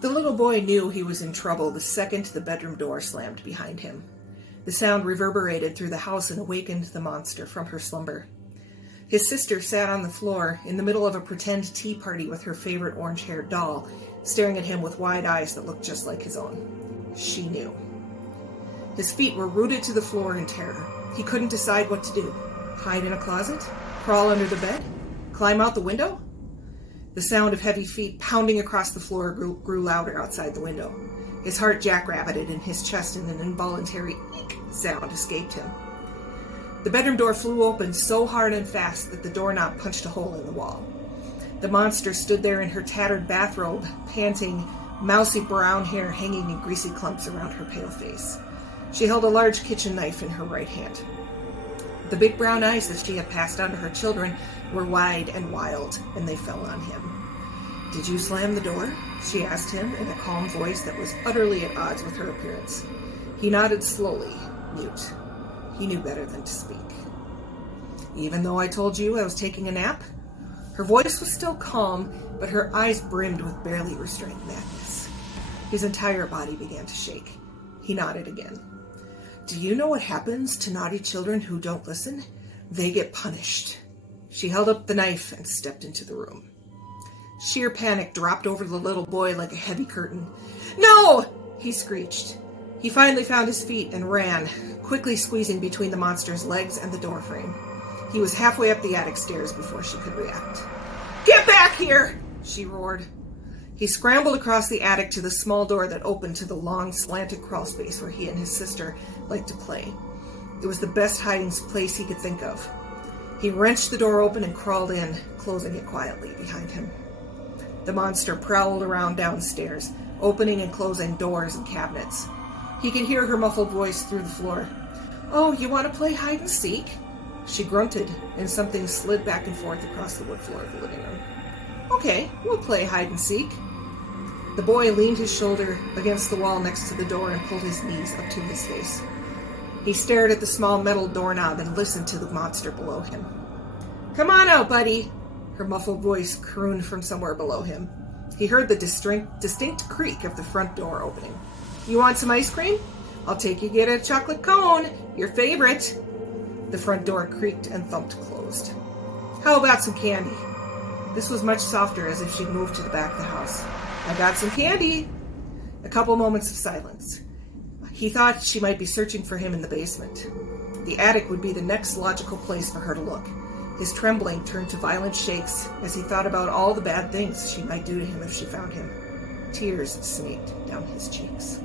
The little boy knew he was in trouble the second the bedroom door slammed behind him. The sound reverberated through the house and awakened the monster from her slumber. His sister sat on the floor in the middle of a pretend tea party with her favorite orange-haired doll, staring at him with wide eyes that looked just like his own. She knew. His feet were rooted to the floor in terror. He couldn't decide what to do. Hide in a closet? Crawl under the bed? Climb out the window? The sound of heavy feet pounding across the floor grew louder outside the window. His heart jackrabbited in his chest and an involuntary eek sound escaped him. The bedroom door flew open so hard and fast that the doorknob punched a hole in the wall. The monster stood there in her tattered bathrobe, panting, mousy brown hair hanging in greasy clumps around her pale face. She held a large kitchen knife in her right hand. The big brown eyes that she had passed on to her children were wide and wild, and they fell on him. "Did you slam the door?" she asked him in a calm voice that was utterly at odds with her appearance. He nodded slowly, mute. He knew better than to speak. "Even though I told you I was taking a nap?" Her voice was still calm, but her eyes brimmed with barely restrained madness. His entire body began to shake. He nodded again. "Do you know what happens to naughty children who don't listen? They get punished." She held up the knife and stepped into the room. Sheer panic dropped over the little boy like a heavy curtain. "No!" he screeched. He finally found his feet and ran, quickly squeezing between the monster's legs and the door frame. He was halfway up the attic stairs before she could react. "Get back here!" she roared. He scrambled across the attic to the small door that opened to the long, slanted crawl space where he and his sister liked to play. It was the best hiding place he could think of. He wrenched the door open and crawled in, closing it quietly behind him. The monster prowled around downstairs, opening and closing doors and cabinets. He could hear her muffled voice through the floor. "Oh, you want to play hide and seek?" She grunted, and something slid back and forth across the wood floor of the living room. "Okay, we'll play hide and seek." The boy leaned his shoulder against the wall next to the door and pulled his knees up to his face. He stared at the small metal doorknob and listened to the monster below him. "Come on out, buddy," her muffled voice crooned from somewhere below him. He heard the distinct creak of the front door opening. "You want some ice cream? I'll take you get a chocolate cone, your favorite." The front door creaked and thumped closed. "How about some candy?" This was much softer, as if she'd moved to the back of the house. "I got some candy." A couple moments of silence. He thought she might be searching for him in the basement. The attic would be the next logical place for her to look. His trembling turned to violent shakes as he thought about all the bad things she might do to him if she found him. Tears snaked down his cheeks.